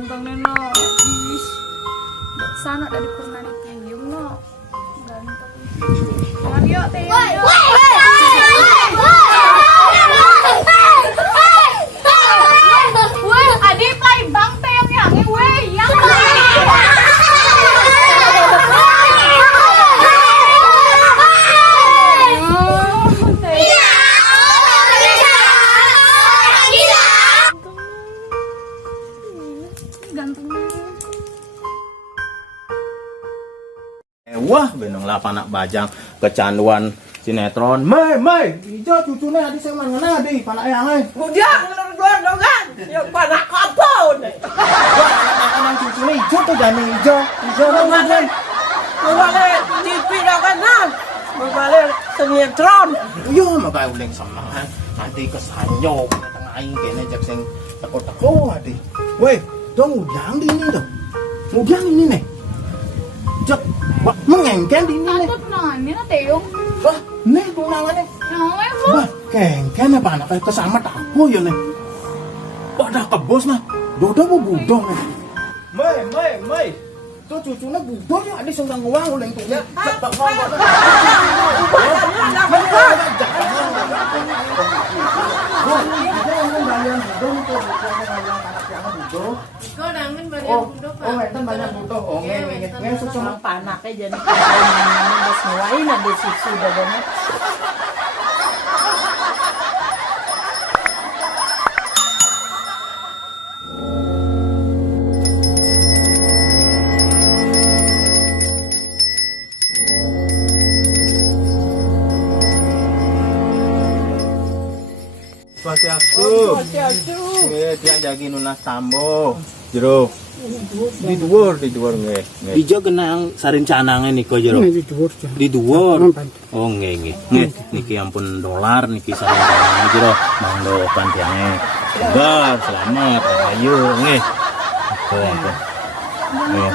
ganteng nih no. Ih, sana dari kurna nih tiung no. Ganteng. Jangan yuk tiung. Woi, adik play bang tiung yang ini woi, yang Wah, benong lapan anak bajang kecanduan sinetron. Mei, ijo cucune adik saya mana di panak yang Udah, ngeluar dongan. Ya panak kapon. Wah, anak cucune ijo tuh jani ijo Balik TV dongan nah. Balik sinetron. Yo, makanya uling sama adik kesanyo tengah aing kene jak sing teko-teko adik. Weh, dong udang di ini dong. Udang ini nih. Jak, wah, mengengken di ini nih. Atut nani na tiung. Wah, nih tunangannya. Yang mo. Wah, kengken apa anak kayak kesamat aku ya nih. Wah, dah kebos nah. Dodo bu budong nih. Mei. Tuh cucunya budong ya adik sunggang uang uling tuh ya. Cepat ngomong. Kau dangan barian budok. Oh, enten banyak butuh. Oh, ngesuk sama Panaknya jadi udah semuain ada susu udah banget. Swastiastu. Dia jagi nunas tambo. Jero. Di dhuwur nggih. Ijo kenang sarencanange nika jero. Di dhuwur. Oh nggih. Niki ampun dolar niki sarencanange jero. Mangga pantiange. Segar, selamat, ayo nggih. Ampun. Nggih.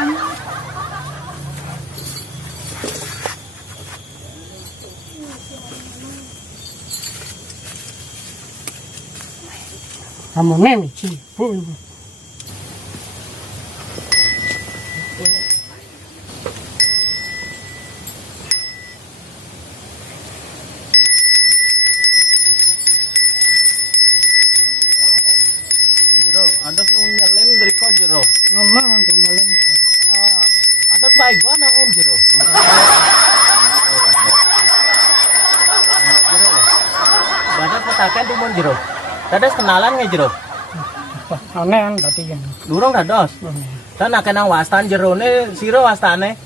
Kamu memi cipu. Jero, ada nu nyelin dari ko jero. Ngomong untuk nyalin. Ada baygon nang jero. Jero. Dadas petakan tuh jero. Dadas kenalan nggak jero? Aneh kan tadi kan. Durung dados. Dan akeh nang wastan jerone siro wastane.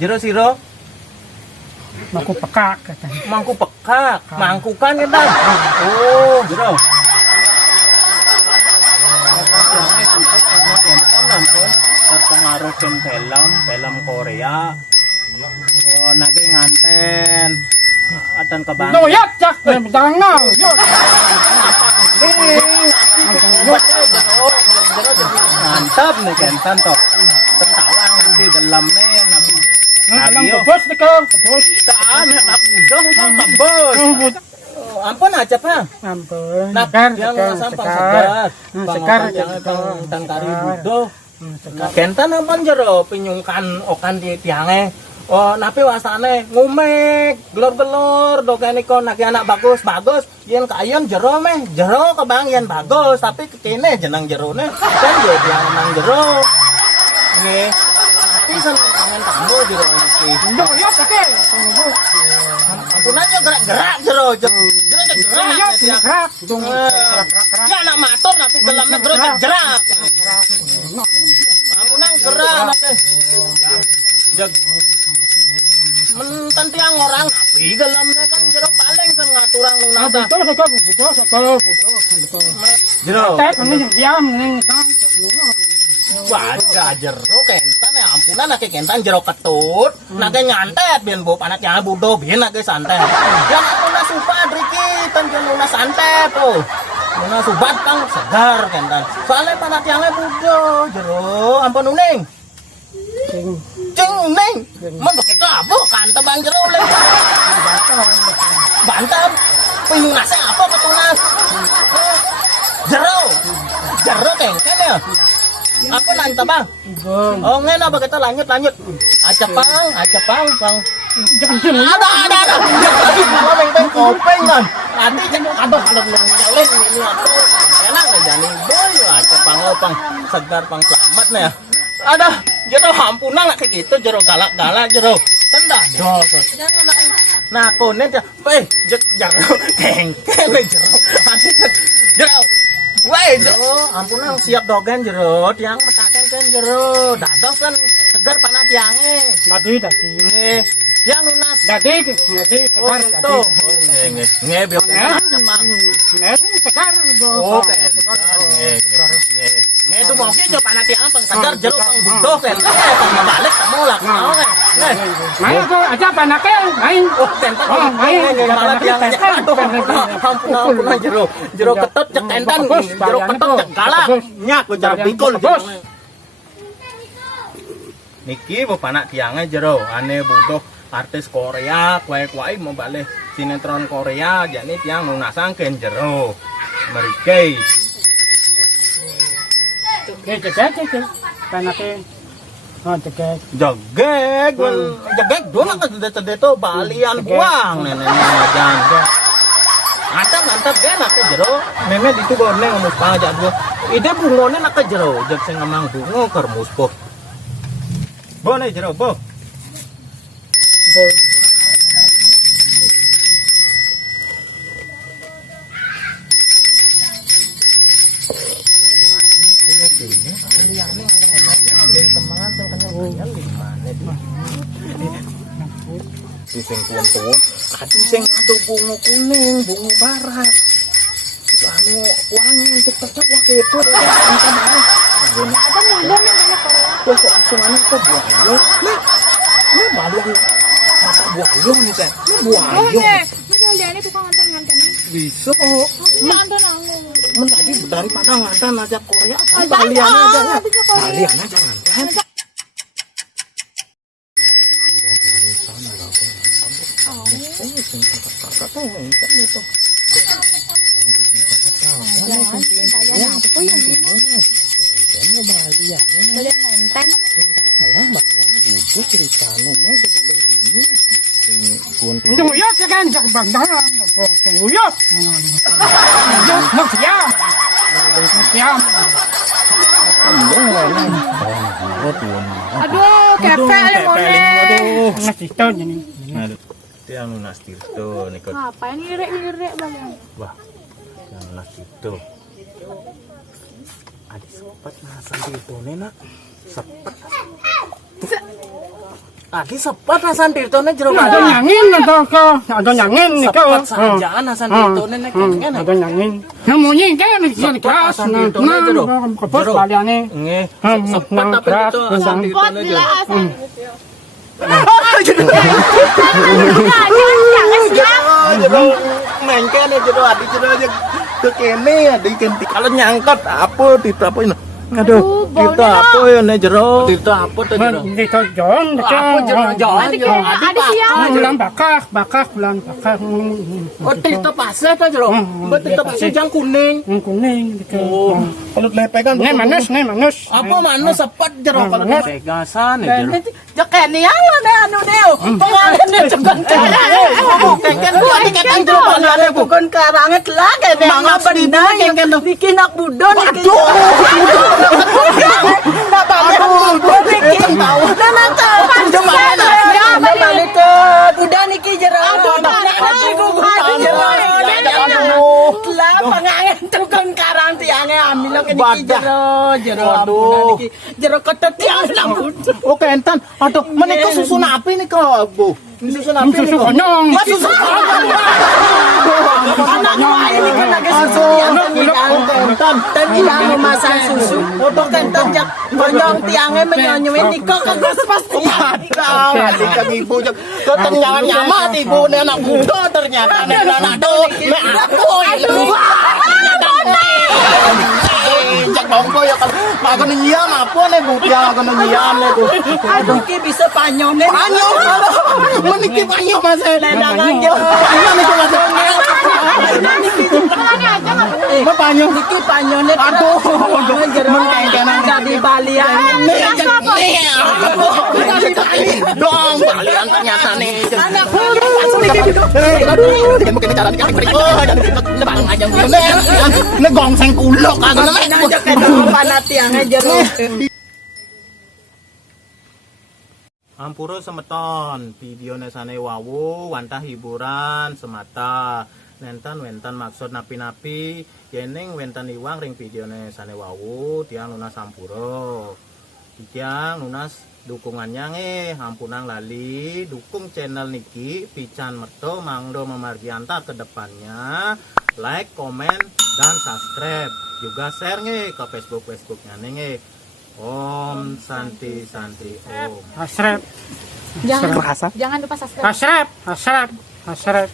Jero siro Aku peka katanya. mangku pekak, mangkukan kita. Oh, jero. Karena nonton terpengaruh film Korea. Oh, nanti nganten. Atan kebang. Tuh ya cak, jangan nang. Yuk. Mantap nih kentan toh. Tertawang nanti dalamnya nabi. Nang kebos dekang, kebos. Taan aku dong kan kebos. Ampun aja pak. Ampun. Nah, Sekar, yang sekar, sampang sekar. segar. Sekar, Yang sekar. tangkari budo. Sekar. Kentan ampun jero pinyungkan okan di tiange. Oh, napi wasane ngumek, gelor-gelor, dokene kon anak bagus, yen kayon jero meh, jero kebang yen bagus, tapi kene jeneng jerone kan yo yang nang jero. Nggih. Tapi seneng kangen kamu jero iki. Tuh ya pakai. Ampun aja gerak-gerak jero, gerak. Ya, gerak. Tuh gerak. Ya anak matur napi gelamnya gerak. Ampunan gerak napi. Jag mentan tiang orang api gelamnya kan jero paling sen ngaturang lunasa. Jero. Tek ini diam ning tang. Wadah jero kentan ya ampunan nake kentan jero ketut, nake nyantet biyen bop anaknya budo biyen nake santet. Yang luna supat Riki tan luna santet tuh. Luna subat kang segar kentan. Soalnya panak tiangnya budo jero ampun uning. Cing uning. Men begitu apa kan tebang jero le. Bantam. Pinunasnya apa ketunas? Jero kengken ya. Apa nanta bang? Oh ngayon na ba kita lanjut. Aja pang. Ada. Kalau beng kopeng kan. Nanti aduh kalau belum jalan ini enak nih jani boy. Aja pang segar pang selamat nih ya. Ada jero hampunan kayak gitu jero galak jero. Tenda dos. Nah konen ya. Jero kengkeng jero. Nanti jero. Woi, ampunan siap dogen jero, tiang metaken kan jero, dados kan segar panah tiange. Dadi. Nge, tiang lunas. Dadi Oh, sekar itu. Nge, biar sekar do. Oh, nge, itu mau sih panah tiang pang segar jero pang budoh kan. Pang balik kamu lah, mau kan. Main tuh aja panake, main. Oh, tentan. main. Panah tiangnya. Aduh, ampunan jero ketot cek tentan. Jero ketot cek galak. Nyak jero pikul. Niki bapak tiangnya jero aneh butuh artis Korea kuai mau balik sinetron Korea jadi tiang lunasangkeun jero merike Cek. Panake. Oh, cek. jegek dulu kan sudah tuh balian buang nenek ajan mantap deh nak jero nenek itu goreng ngomong aja gua ide bungone nak jero jek sing ngamang bungo kermus po boleh jero po sing tuan ati sing atuh bunga kuning bunga barat itu anu wangi cek waktu itu angka mana Ada muda nih banyak Korea. kok sungane kok buaya nah balian mata buaya nih teh nah buaya Ini ini tukang nganten-ngantenan. bisa Nganten aku. men tadi daripada nganten aja Korea balian aja balian aja nganten Balian ngonten. Itu uyot ya kan, jak bandaran. Uyot. Nak siam. Aduh, kepek ada boleh. Nak itu jadi. Tiang lunas tirto nikot Ngapain lirik-lirik balian? wah tiang lunas tirto ada sepet nasan tirto nena sepet lagi sepet nasan tirto nena jero Ada nyangin atau ke? Ada nyangin nih kau. sepet sanjaan nasan tirto nena kengen Ada nyangin. Namunnya kan bisa kelas. Kepos baliannya. nge sepet tapi itu nasan tirto Pot nena bila jero asal. jero mengken jero adik jero aja ke kene adik kenti kalau nyangkut apa tirto apa ini aduh tirto apa ya ne jero tirto apa tuh jero Itu John. apa jero jalan jero Ada siang. Bulan bakak. oh tirto pasir tuh jero mbak tirto pasir yang kuning Kuning. oh kalau lepekan Nih manus. apa mana sepet jero kalau Manus. pegasan ya jero Jaket ni ala deh anu deh. Pengalan ni cekon kengken lu adik ketang jero baliannya bu bukan karanget lagi deh. Mangap di Nah, kengken tuh bikin nak budon. aduh Nak balik budon bikin. tahu Nah, tahu. Ya, balik. Balik ke budon iki jero. Aduh, balik aduh, jero. aduh. Lah pengangen tukang karang tiange ambil ke Badah. iki jero. Aduh. Jero ketet tiang nak budon. oh kentan aduh menika susu napi nih kok bu susu napi Susu konyong. susu Anak lain ini kan lagi susu yang kentan tapi dah memasang susu. Untuk kentang jak konyong tiangnya menyonyuin niko kagak pasti. Padahal adik kang ibu jak ketenyangan nyamat ibu nih anak muda ternyata nih anak do nih aku jak bongko ya kan aku nyiam apa nih bu dia aku nyiam nih tuh Aduh ki bisa panyonen. panyo meniki panyo mas Ledangan yo. panyo nih mas Tangannya aja nggak mah panyo. Niki panyone. Aduh, jero mengkengkenan. jadi Bali aja. Dong, balian ternyata nih. Anak Mungkin cara dikasih berikut. Nebang aja bener. Negongseng kulok kagak namanya. nanjak ke panat tiangnya jero. Ampura semeton, video nesane wawu, wantah hiburan semata. Wentan maksud napi-napi, yening wentan iwang ring video nesane wawu, tiang lunas ampura. Tiang lunas dukungannya ampunang lali, dukung channel niki, pican merto, mangdo memargianta ke depannya. Like, komen, dan subscribe. Juga share ke Facebook-Facebooknya nih. Om Santi Santi Om. Asrep. Jangan lupa subscribe. Asrep.